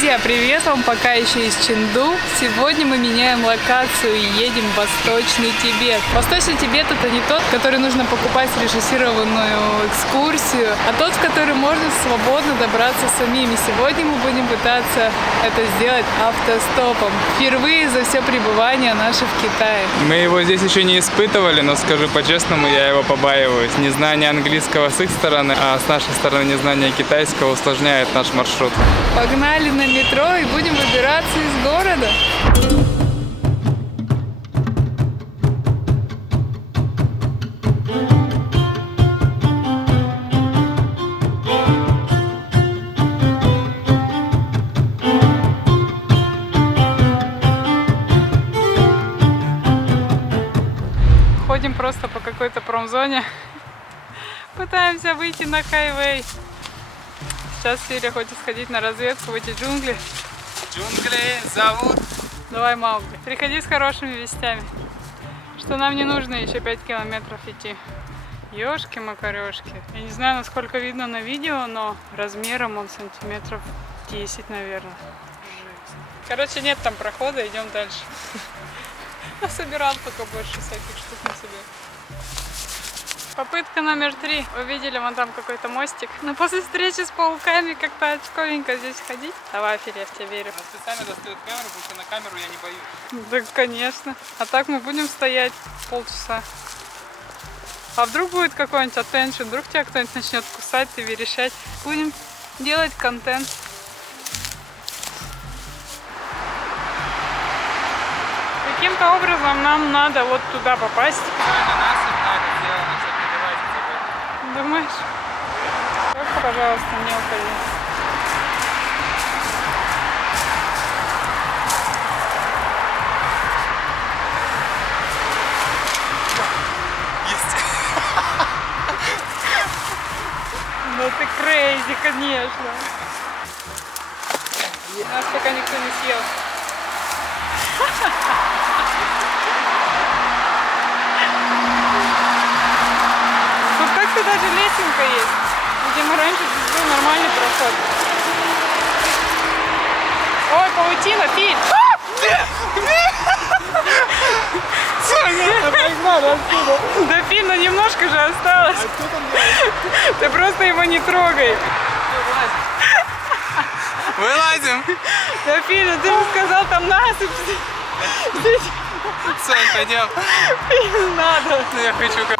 Друзья, привет вам, пока еще из Чэнду. Сегодня мы меняем локацию и едем в Восточный Тибет. Восточный Тибет — это не тот, в который нужно покупать режиссированную экскурсию, а тот, в который можно свободно добраться самими. Сегодня мы будем пытаться это сделать автостопом. Впервые за все пребывание наше в Китае. Мы его здесь еще не испытывали, но скажу по-честному, я его побаиваюсь. Незнание английского с их стороны, а с нашей стороны незнание китайского усложняет наш маршрут. Погнали на метро и будем выбираться из города. Ходим просто по какой-то промзоне. Пытаемся выйти на хайвей. Сейчас Сирия хочет сходить на разведку в эти джунгли. Джунгли зовут. Давай, Маугли, приходи с хорошими вестями, что нам не нужно еще 5 километров идти. Ёшки-макарешки. Я не знаю, насколько видно на видео, но размером он сантиметров 10, наверное. Короче, нет там прохода, идем дальше. Насобирал пока больше всяких штук на себе. Попытка номер 3. Вы видели, вон там какой-то мостик. Но после встречи с пауками как-то очковенько здесь ходить. Давай, Филипп, я в тебя верю. Он специально достает камеру, потому что на камеру я не боюсь. Да, конечно. А так мы будем стоять полчаса. А вдруг будет какой-нибудь attention, вдруг тебя кто-нибудь начнет кусать и верещать. Будем делать контент. Каким-то образом нам надо вот туда попасть. Думаешь? Только, пожалуйста, не уходи. Есть. Ну ты крейзи, конечно. Нас пока никто не съел. Тут даже лесенка есть, где мы раньше был нормальный проход. Ой, паутина, Филь! Да, Филь, ну немножко же осталось. Ты просто его не трогай. Вылазим! Да, Филь, ты же сказал, там насыпь. Сонь, пойдем. Не надо. Ну я хочу как.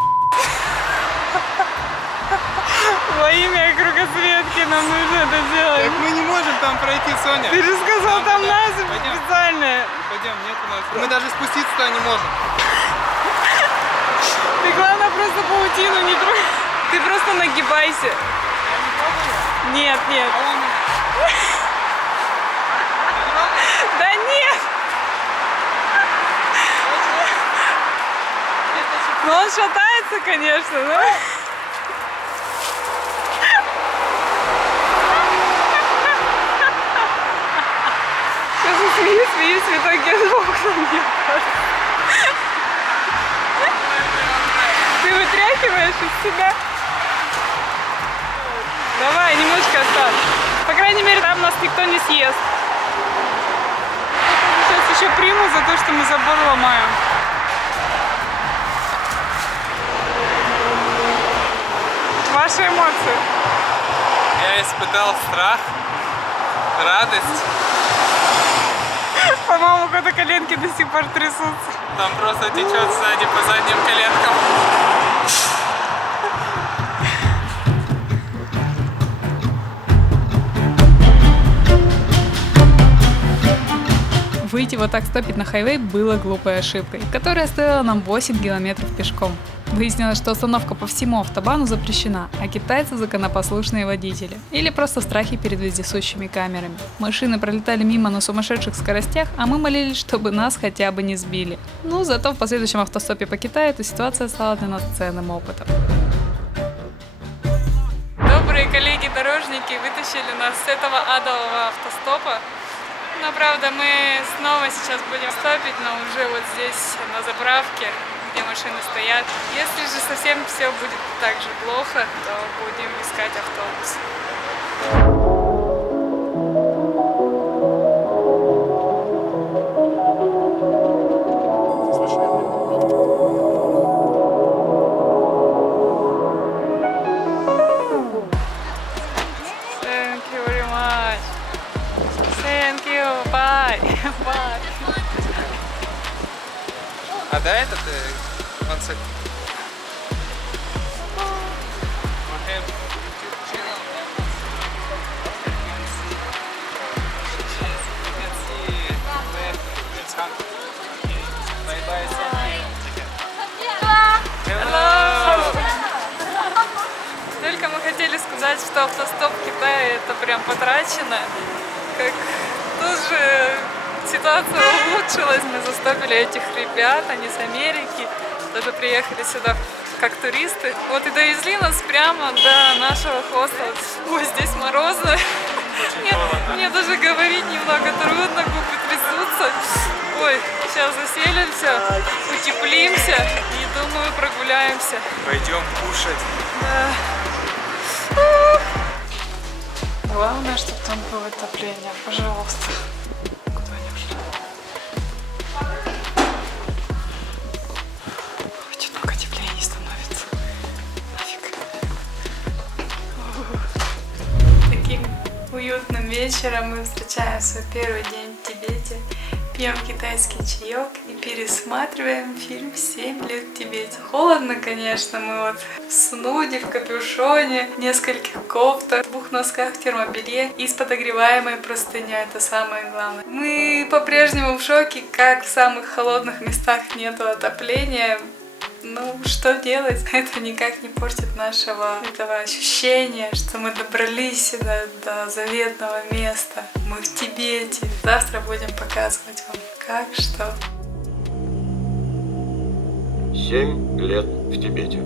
Во имя кругосветки нам нужно это сделать. Так мы не можем там пройти, Соня. Ты же сказал, там насыпь Пойдем. специальная. Пойдем, нет у нас. Мы даже спуститься туда не можем. Ты, главное, просто паутину не трогай. Ты просто нагибайся. Я не пробую? Нет, нет. А он... Да нет! Ну он шатается, конечно, но... Сейчас смеюсь, в итоге сбоку мне. Ты вытряхиваешь из себя? Давай, немножко осталось. По крайней мере, там нас никто не съест. Сейчас еще приму за то, что мы забор ломаем. Ваши эмоции? Я испытал страх, радость. По-моему, когда коленки до сих пор трясутся. Там просто течет сзади по задним коленкам. Выйти вот так стопить на хайвей было глупой ошибкой, которая стоила нам 8 километров пешком. Выяснилось, что остановка по всему автобану запрещена, а китайцы законопослушные водители. Или просто страхи перед вездесущими камерами. Машины пролетали мимо на сумасшедших скоростях, а мы молились, чтобы нас хотя бы не сбили. Ну, зато в последующем автостопе по Китаю эта ситуация стала для нас ценным опытом. Добрые коллеги-дорожники вытащили нас с этого адового автостопа. Но, правда, мы снова сейчас будем стопить, но уже вот здесь, на заправке, где машины стоят. Если же совсем все будет так же плохо, то будем искать автобус. А да, этот концепт. Только мы хотели сказать, что автостоп в Китае это прям потрачено. Как тоже ситуация улучшилась, мы застопили этих ребят, они с Америки, даже приехали сюда как туристы. Вот и довезли нас прямо до нашего хостела. Ой, здесь морозно. Мне даже говорить немного трудно, губы трясутся. Ой, сейчас заселимся, утеплимся и, думаю, прогуляемся. Пойдем кушать. Да. Главное, чтобы там было отопление, пожалуйста. Куда они ушли? Очень много теплее становится. Нафиг. Таким уютным вечером мы встречаем свой первый день в Тибете. Пьем китайский чаек и пересматриваем фильм «7 лет в Тибете». Холодно, конечно, мы вот в снуде, в капюшоне, в нескольких кофтах, в 2 носках, в термобелье и с подогреваемой простыней, это самое главное. Мы по-прежнему в шоке, как в самых холодных местах нету отопления. Ну, что делать? Это никак не портит нашего этого ощущения, что мы добрались сюда, до заветного места. Мы в Тибете. Завтра будем показывать вам, как, что. 7 лет в Тибете.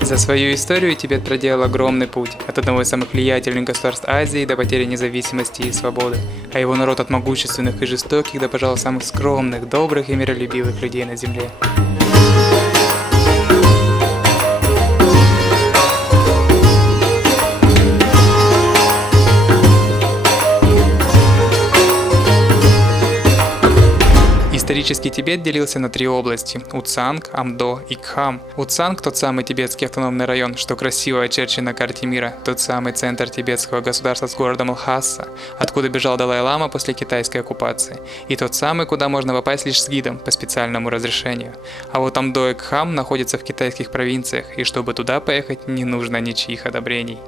За свою историю Тибет проделал огромный путь, от одного из самых влиятельных государств Азии до потери независимости и свободы, а его народ от могущественных и жестоких до, пожалуй, самых скромных, добрых и миролюбивых людей на земле. Исторический Тибет делился на 3 области – Уцанг, Амдо и Кхам. Уцанг – тот самый тибетский автономный район, что красиво очерчен на карте мира, тот самый центр тибетского государства с городом Лхаса, откуда бежал Далай-лама после китайской оккупации, и тот самый, куда можно попасть лишь с гидом по специальному разрешению. А вот Амдо и Кхам находятся в китайских провинциях, и чтобы туда поехать, не нужно ничьих одобрений.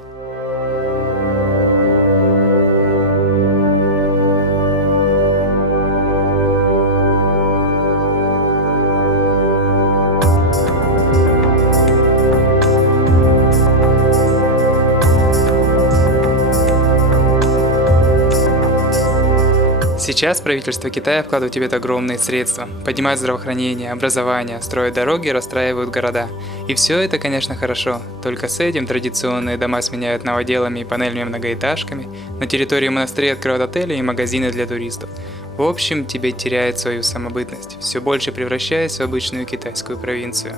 Сейчас правительство Китая вкладывает в Тибет огромные средства, поднимает здравоохранение, образование, строят дороги, расстраивают города. И все это, конечно, хорошо, только с этим традиционные дома сменяют новоделами и панельными многоэтажками, на территории монастырей открывают отели и магазины для туристов. В общем, Тибет теряет свою самобытность, все больше превращаясь в обычную китайскую провинцию.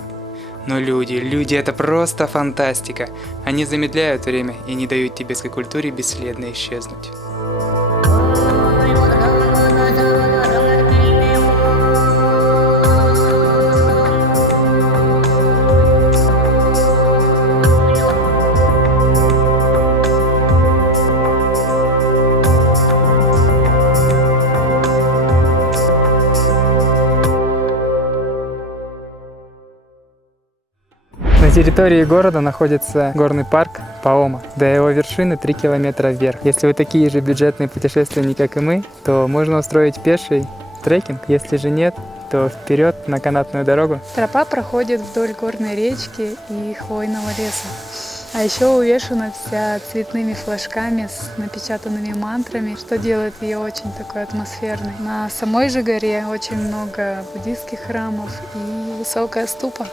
Но люди это просто фантастика. Они замедляют время и не дают тибетской культуре бесследно исчезнуть. На территории города находится горный парк Паома. До его вершины 3 километра вверх. Если вы такие же бюджетные путешественники, как и мы, то можно устроить пеший трекинг. Если же нет, то вперед на канатную дорогу. Тропа проходит вдоль горной речки и хвойного леса. А еще увешана вся цветными флажками с напечатанными мантрами, что делает ее очень такой атмосферной. На самой же горе очень много буддийских храмов и высокая ступа.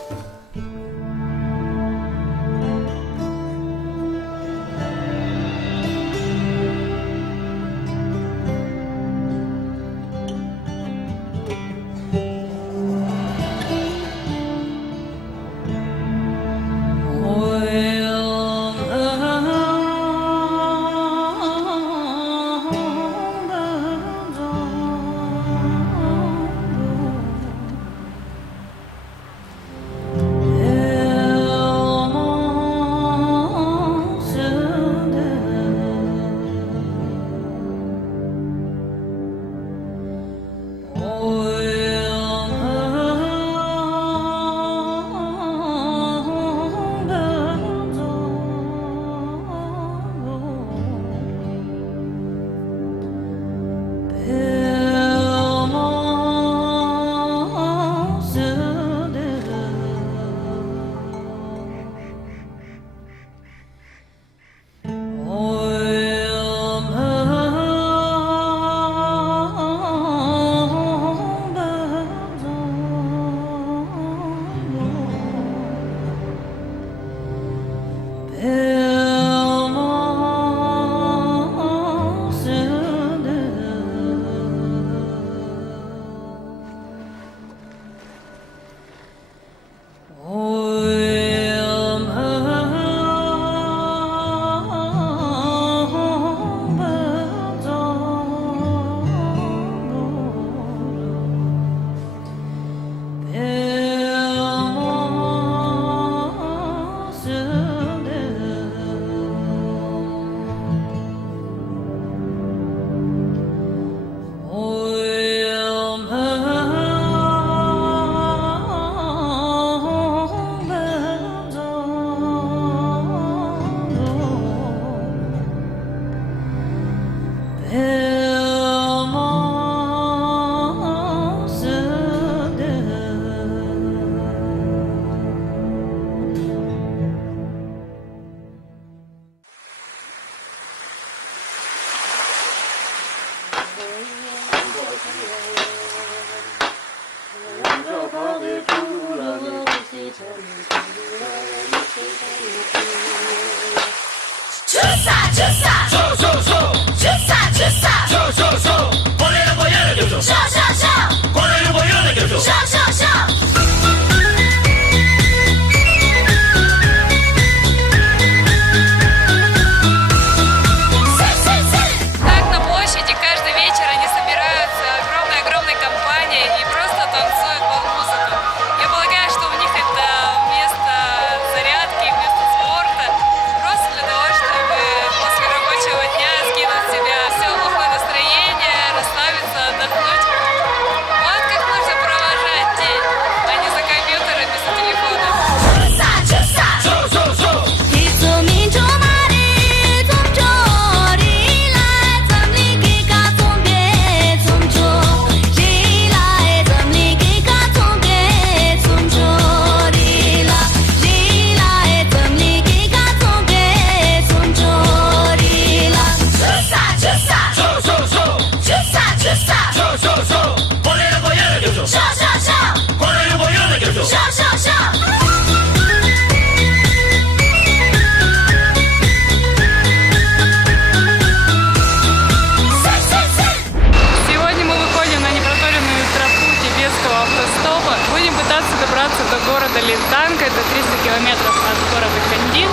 Города Линтанг, это 300 километров от города Кандин.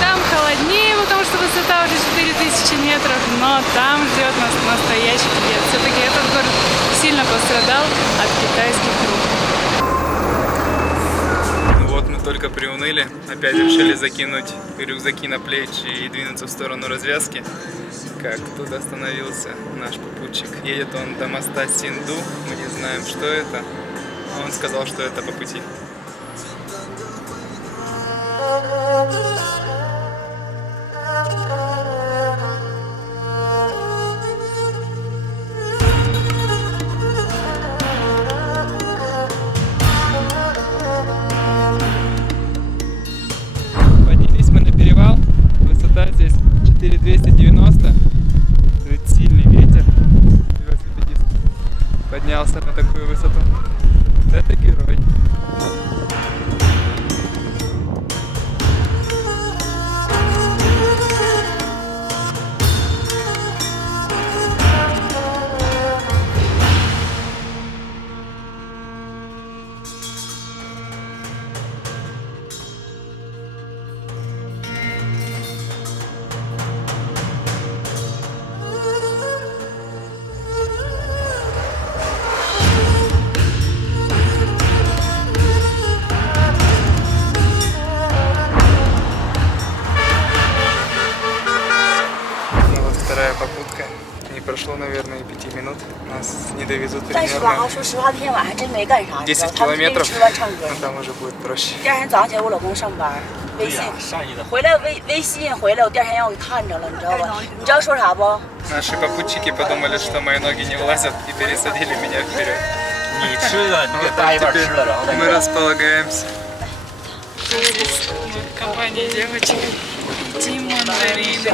Там холоднее, потому что высота уже 4000 метров, но там ждет нас настоящий Тибет. Все-таки этот город сильно пострадал от китайских рук. Вот мы только приуныли, опять решили закинуть рюкзаки на плечи и двинуться в сторону развязки. Как тут остановился наш попутчик. Едет он до моста Синду, мы не знаем, что это. Он сказал, что это по пути. 但是吧，说实话，那天晚上真没干啥， 10他们就 километров. 吃完唱歌。 Там уже будет проще. 第二天早上起来，我老公上班，微信回来微信回来，我第二天让我给看着了，你知道吧？你知道说啥不？ Наши попутчики подумали, что мои ноги не влазят и пересадили меня вперед. 你吃的，你给大一半吃了，然后再 Мы располагаемся. Компания девочек. Тим Мандарины.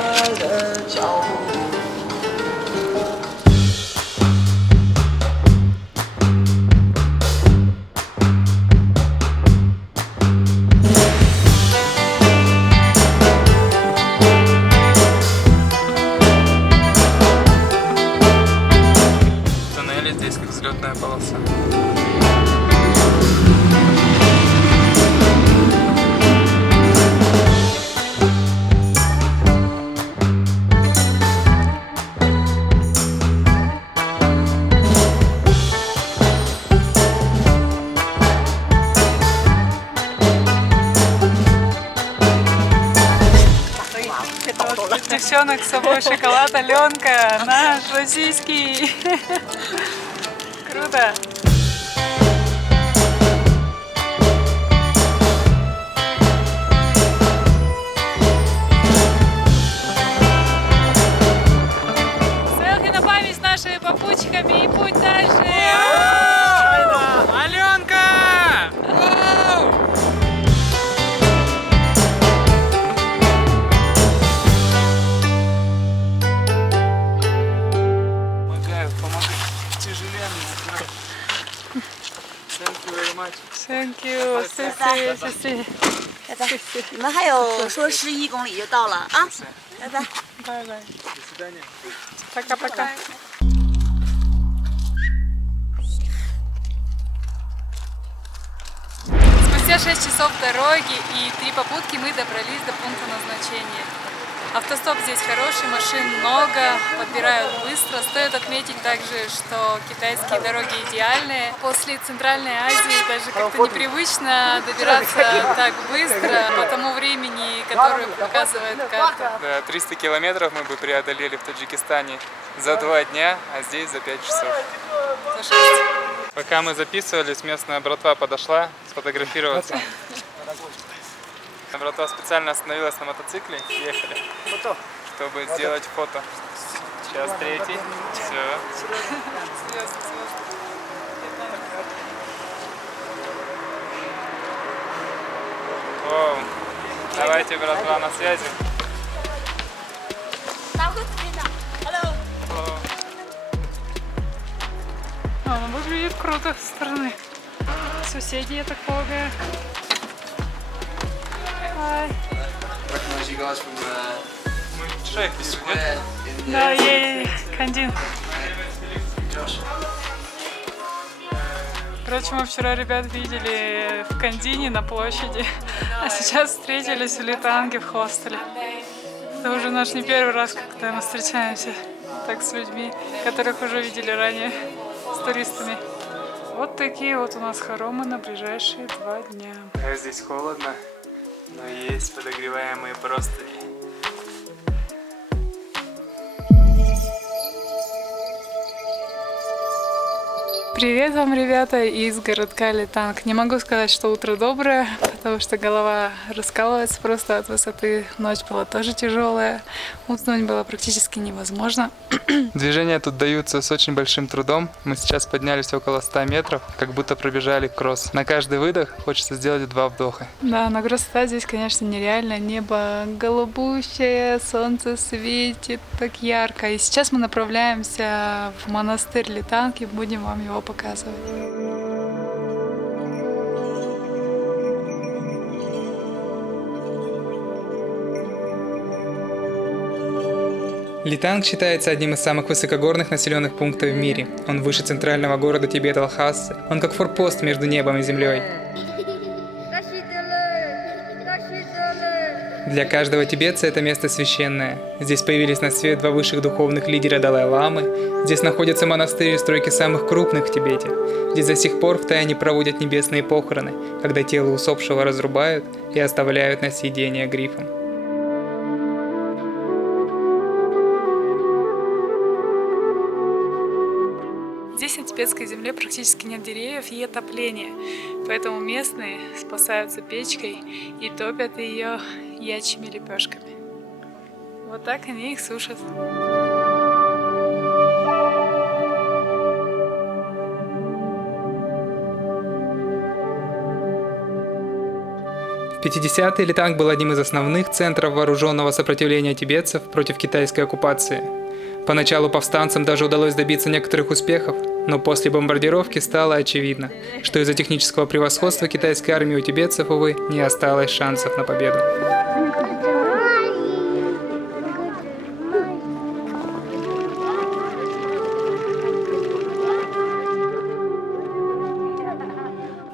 Туннели здесь как взлетная полоса. Девчонок с собой шоколад, Аленка, наш российский. Круто. Селфи на память с нашими попутчиками и путь дальше. Аленка! Помогаю, тяжеленный. Thank you very much. Thank you, 谢谢谢谢。你们还有说11公里就到了啊！拜拜。拜拜。 До свидания. Пока-пока. Спустя 6 часов дороги и 3 попутки мы добрались до пункта назначения. Автостоп здесь хороший, машин много, подбирают быстро. Стоит отметить также, что китайские дороги идеальные. После Центральной Азии даже как-то непривычно добираться так быстро по тому времени, которое показывает карта. Да, 300 километров мы бы преодолели в Таджикистане за 2 дня, а здесь за 5 часов. За 6. Пока мы записывались, местная братва подошла сфотографироваться. Братва специально остановилась на мотоцикле, ехали, чтобы сделать фото. Сейчас третий. Все. Оу. Давайте, братва, на связи. Ну, выглядит круто со стороны. Соседи, я так полагаю. Ай. Шейх, нет? Да, ей, Кандин. Короче, мы вчера ребят видели в Кандине на площади, а сейчас встретились в Литанге в хостеле. Это уже наш не первый раз, когда мы встречаемся так с людьми, которых уже видели ранее, с туристами. Вот такие вот у нас хоромы на ближайшие 2 дня. Здесь холодно, но есть подогреваемые простыни. Привет вам, ребята, из городка Литанг. Не могу сказать, что утро доброе, потому что голова раскалывается просто от высоты. Ночь была тоже тяжелая, уснуть было практически невозможно. Движения тут даются с очень большим трудом. Мы сейчас поднялись около 100 метров, как будто пробежали кросс. На каждый выдох хочется сделать 2 вдоха. Да, но красота здесь, конечно, нереальная. Небо голубущее, солнце светит так ярко. И сейчас мы направляемся в монастырь Литанг и будем вам его показывать. Литанг считается одним из самых высокогорных населенных пунктов в мире. Он выше центрального города Тибет-Лхасы. Он как форпост между небом и землей. Для каждого тибетца это место священное. Здесь появились на свет 2 высших духовных лидера Далай-ламы. Здесь находится монастырь и стройки самых крупных в Тибете. Здесь до сих пор втайне проводят небесные похороны, когда тело усопшего разрубают и оставляют на съедение грифом. Здесь на тибетской земле практически нет деревьев и отопления, поэтому местные спасаются печкой и топят ее ячьими лепешками. Вот так они их сушат. В 50-е Литанг был одним из основных центров вооруженного сопротивления тибетцев против китайской оккупации. Поначалу повстанцам даже удалось добиться некоторых успехов, но после бомбардировки стало очевидно, что из-за технического превосходства китайской армии у тибетцев, увы, не осталось шансов на победу.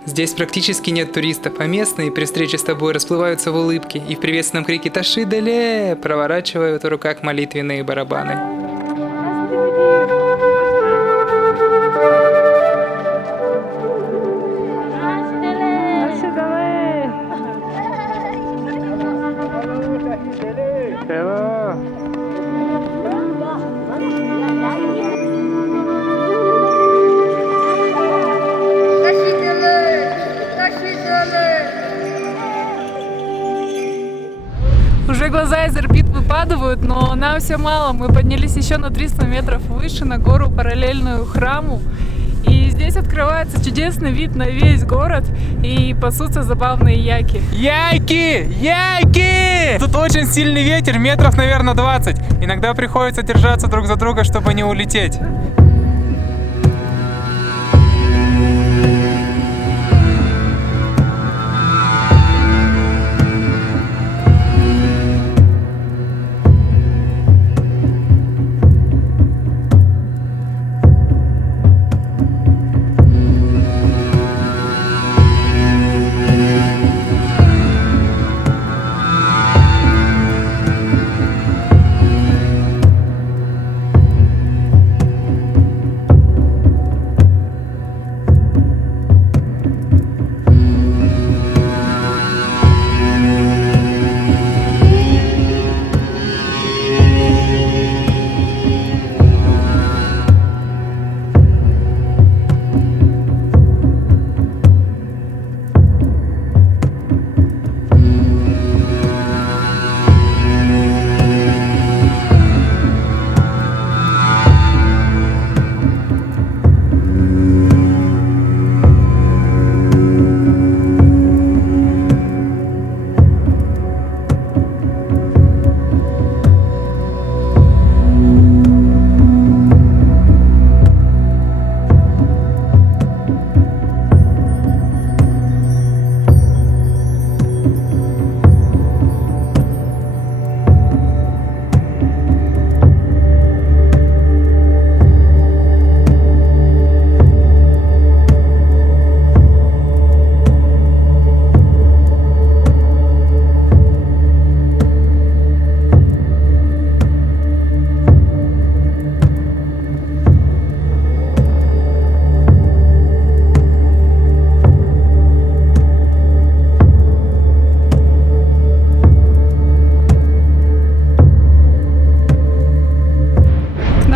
Здесь практически нет туристов, а местные при встрече с тобой расплываются в улыбке и в приветственном крике «Таши дале!» проворачивают в руках молитвенные барабаны. Уже глаза из орбит выпадают, но нам все мало. Мы поднялись еще на 300 метров выше, на гору, параллельную храму. И здесь открывается чудесный вид на весь город, и пасутся забавные яки. Яйки! Яйки! Тут очень сильный ветер, метров, наверное, 20. Иногда приходится держаться друг за друга, чтобы не улететь.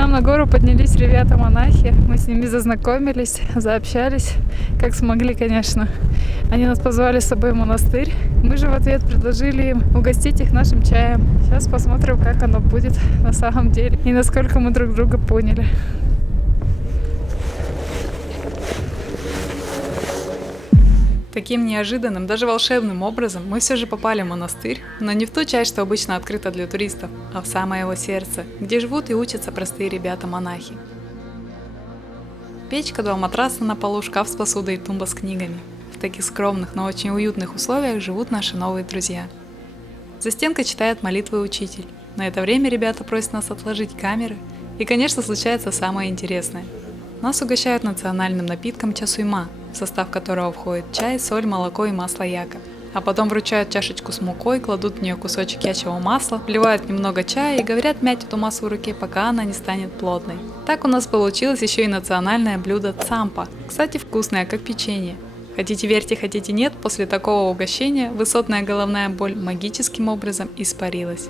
На гору поднялись ребята-монахи, мы с ними зазнакомились, заобщались, как смогли, конечно. Они нас позвали с собой в монастырь, мы же в ответ предложили им угостить их нашим чаем. Сейчас посмотрим, как оно будет на самом деле и насколько мы друг друга поняли. Таким неожиданным, даже волшебным образом мы все же попали в монастырь, но не в ту часть, что обычно открыта для туристов, а в самое его сердце, где живут и учатся простые ребята-монахи. Печка, 2 матраса на полу, шкаф с посудой и тумба с книгами. В таких скромных, но очень уютных условиях живут наши новые друзья. За стенкой читает молитвы учитель. На это время ребята просят нас отложить камеры, и, конечно, случается самое интересное. Нас угощают национальным напитком часуйма, в состав которого входит чай, соль, молоко и масло яка. А потом вручают чашечку с мукой, кладут в нее кусочек ячьего масла, вливают немного чая и говорят мять эту массу в руке, пока она не станет плотной. Так у нас получилось еще и национальное блюдо цампа. Кстати, вкусное, как печенье. Хотите верьте, хотите нет, после такого угощения высотная головная боль магическим образом испарилась.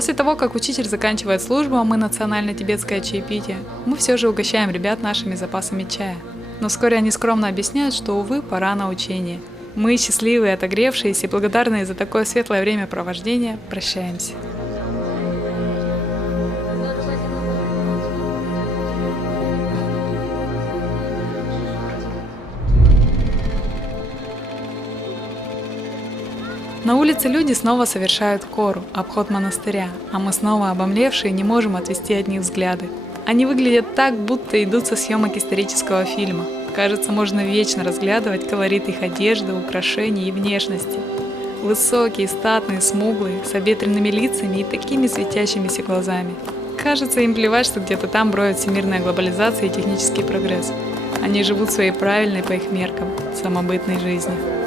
после того, как учитель заканчивает службу, а мы национально-тибетское чаепитие, мы все же угощаем ребят нашими запасами чая. Но вскоре они скромно объясняют, что, увы, пора на учение. Мы, счастливые, отогревшиеся и благодарные за такое светлое времяпровождение, прощаемся. На улице люди снова совершают кору, обход монастыря, а мы снова обомлевшие не можем отвести от них взгляды. Они выглядят так, будто идут со съемок исторического фильма. Кажется, можно вечно разглядывать колорит их одежды, украшений и внешности. Высокие, статные, смуглые, с обветренными лицами и такими светящимися глазами. Кажется, им плевать, что где-то там броет всемирная глобализация и технический прогресс. Они живут своей правильной по их меркам, самобытной жизнью.